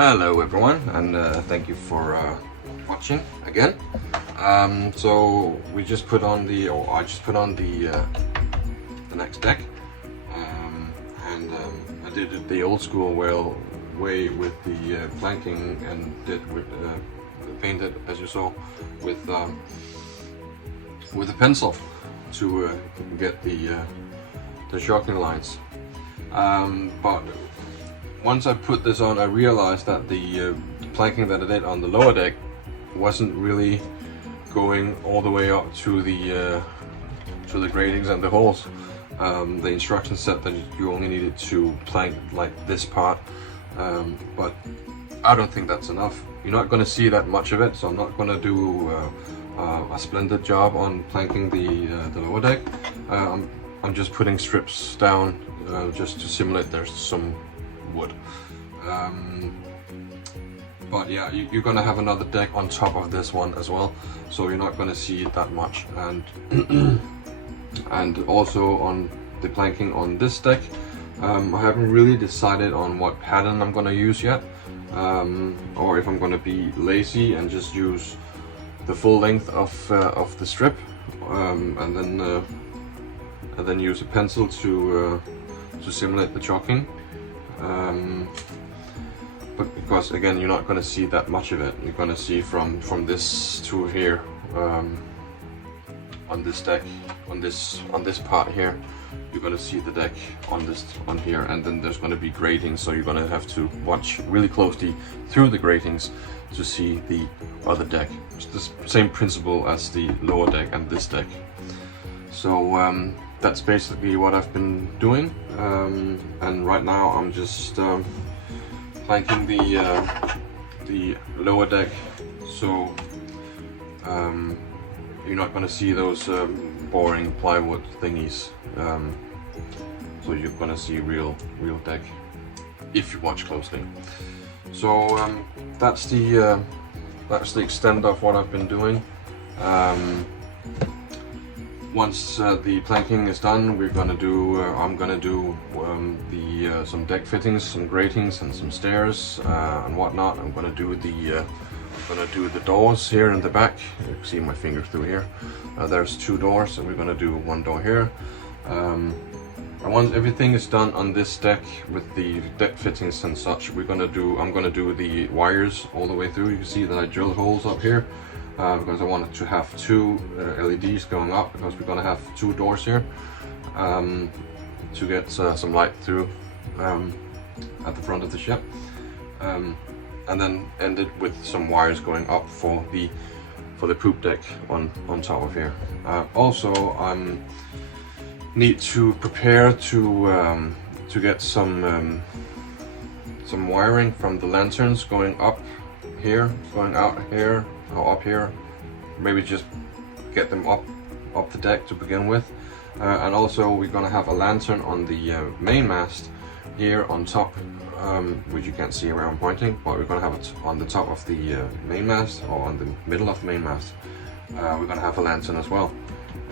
Hello everyone, and thank you for watching again. So we just put on I just put on the next deck, and I did it the old school way with the planking, and did with painted, as you saw, with a pencil to get the shocking lines. But once I put this on, I realized that the planking that I did on the lower deck wasn't really going all the way up to the gratings and the holes. The instructions said that you only needed to plank like this part, but I don't think that's enough. You're not going to see that much of it, so I'm not going to do a splendid job on planking the lower deck. I'm just putting strips down just to simulate there's some wood. But yeah, you're gonna have another deck on top of this one as well, so you're not gonna see it that much. And and also on the planking on this deck, I haven't really decided on what pattern I'm gonna use yet, or if I'm gonna be lazy and just use the full length of the strip, and then use a pencil to simulate the chalking. But because again, you're not going to see that much of it. You're going to see from this to here, on this deck, on this part here, you're going to see the deck on here, and then there's going to be gratings, so you're going to have to watch really closely through the gratings to see the other deck. It's the same principle as the lower deck and this deck. So that's basically what I've been doing, and right now I'm just planking the lower deck, so you're not going to see those boring plywood thingies, so you're going to see real deck if you watch closely. So that's the extent of what I've been doing. Once the planking is done, we're gonna do. I'm gonna do some deck fittings, some gratings, and some stairs and whatnot. I'm gonna do the doors here in the back. You can see my finger through here. There's two doors, and we're gonna do one door here. And once everything is done on this deck with the deck fittings and such, I'm gonna do the wires all the way through. You can see that I drilled holes up here. Because I wanted to have two LEDs going up, because we're going to have two doors here to get some light through at the front of the ship, and then end it with some wires going up for the poop deck on top of here. Also, I need to prepare to get some wiring from the lanterns going up here, going out here, or up here. Maybe just get them up the deck to begin with, and also we're gonna have a lantern on the main mast here on top, which you can't see where I'm pointing, but we're gonna have it on the top of the main mast, or on the middle of the main mast. We're gonna have a lantern as well.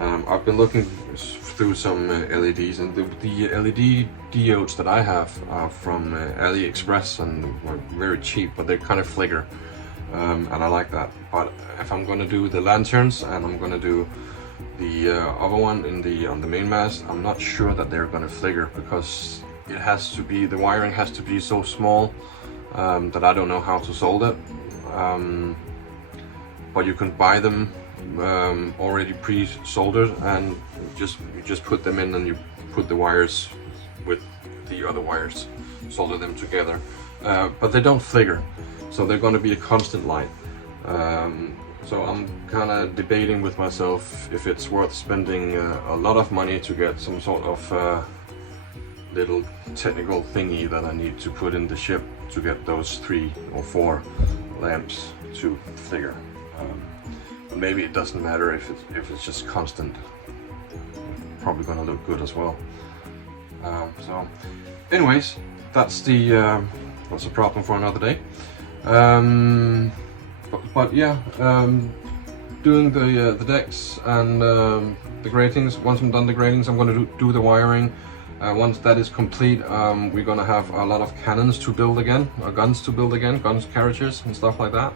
I've been looking through some LEDs, and the LED diodes that I have are from AliExpress, and they're very cheap, but they kind of flicker. And I like that. But if I'm going to do the lanterns, and I'm going to do the other one on the main mast, I'm not sure that they're going to flicker, because the wiring has to be so small that I don't know how to solder it. But you can buy them already pre-soldered, and you just put them in, and you put the wires with the other wires, solder them together. But they don't flicker. So they're going to be a constant light. So I'm kind of debating with myself if it's worth spending a lot of money to get some sort of little technical thingy that I need to put in the ship to get those 3 or 4 lamps to flicker. But maybe it doesn't matter if it's just constant. Probably going to look good as well. So anyways, that's the problem for another day. But yeah, doing the decks and the gratings. Once I'm done the gratings, I'm going to do the wiring, Once that is complete, we're gonna have a lot of cannons to build again, or guns to build again, guns, carriages and stuff like that.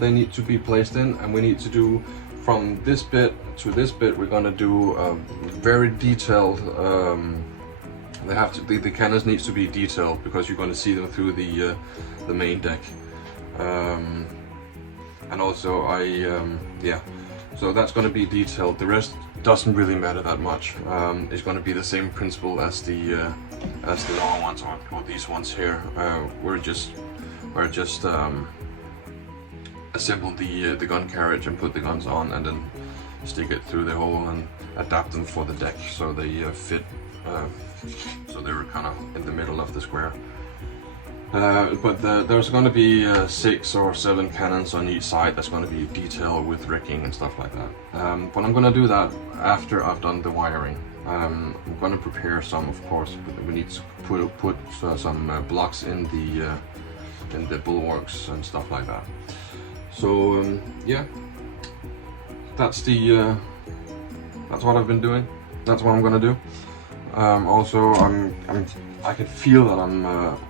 They need to be placed in, and we need to do from this bit to this bit. We're gonna do very detailed. The cannons needs to be detailed because you're gonna see them through the main deck. And also yeah, so that's going to be detailed. The rest doesn't really matter that much. It's going to be the same principle as the lower ones, or these ones here. We're just assemble the gun carriage and put the guns on, and then stick it through the hole and adapt them for the deck so they fit, so they're kind of in the middle of the square. But there's going to be 6 or 7 cannons on each side. That's going to be detailed with rigging and stuff like that. But I'm going to do that after I've done the wiring. I'm going to prepare some, of course. We need to put some blocks in the bulwarks and stuff like that. So yeah, that's what I've been doing. That's what I'm going to do. Also, I can feel that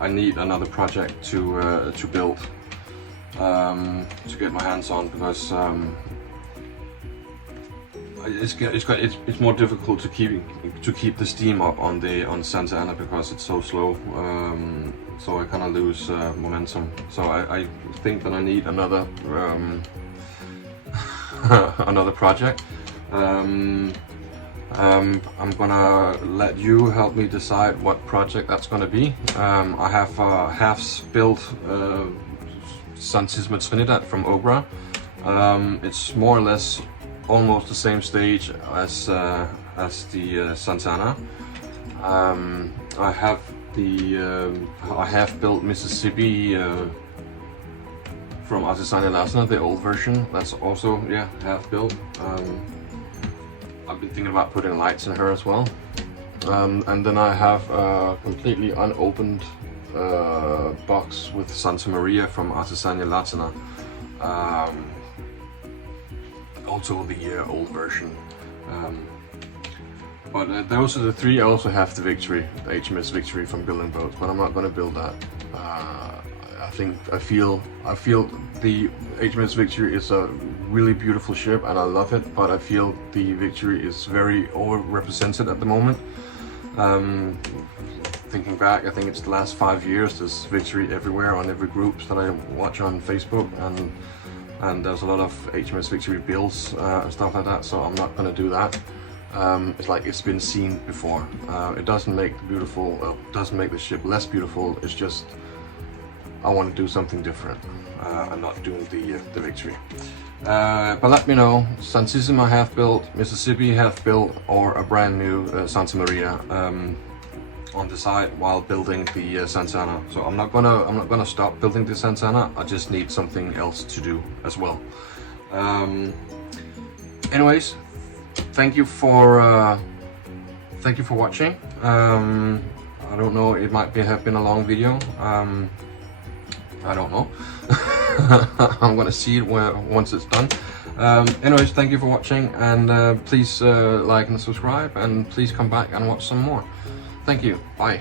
I need another project to build, to get my hands on, because it's more difficult to keep the steam up on Santa Ana because it's so slow. So I kind of lose momentum. So I think that I need another another project. I'm gonna let you help me decide what project that's gonna be. I have half-built Santisima Trinidad from Obra. It's more or less almost the same stage as the Santa Ana. I have I have built Mississippi from Artesania Lasna, the old version. That's also, yeah, half built. I've been thinking about putting lights in her as well. And then I have a completely unopened box with Santa Maria from Artesania Latina. Also the old version. But those are the 3. I also have the Victory, the HMS Victory from Building Boats, but I'm not going to build that. I feel the HMS Victory is a really beautiful ship and I love it, but I feel the Victory is very overrepresented at the moment. Thinking back, I think it's the last 5 years, there's Victory everywhere on every group that I watch on Facebook, and there's a lot of HMS Victory builds and stuff like that, so I'm not going to do that. It's like it's been seen before. It doesn't make doesn't make the ship less beautiful. It's just I want to do something different. I'm not doing the Victory. But let me know, Santisima half built, Mississippi half built, or a brand new Santa Maria on the side while building the Santa Ana. So I'm not gonna stop building the Santa Ana. I just need something else to do as well. Anyways, thank you for watching. I don't know, it might have been a long video. I don't know. I'm gonna see it once it's done. Anyways, thank you for watching, and please like and subscribe, and please come back and watch some more. Thank you. Bye.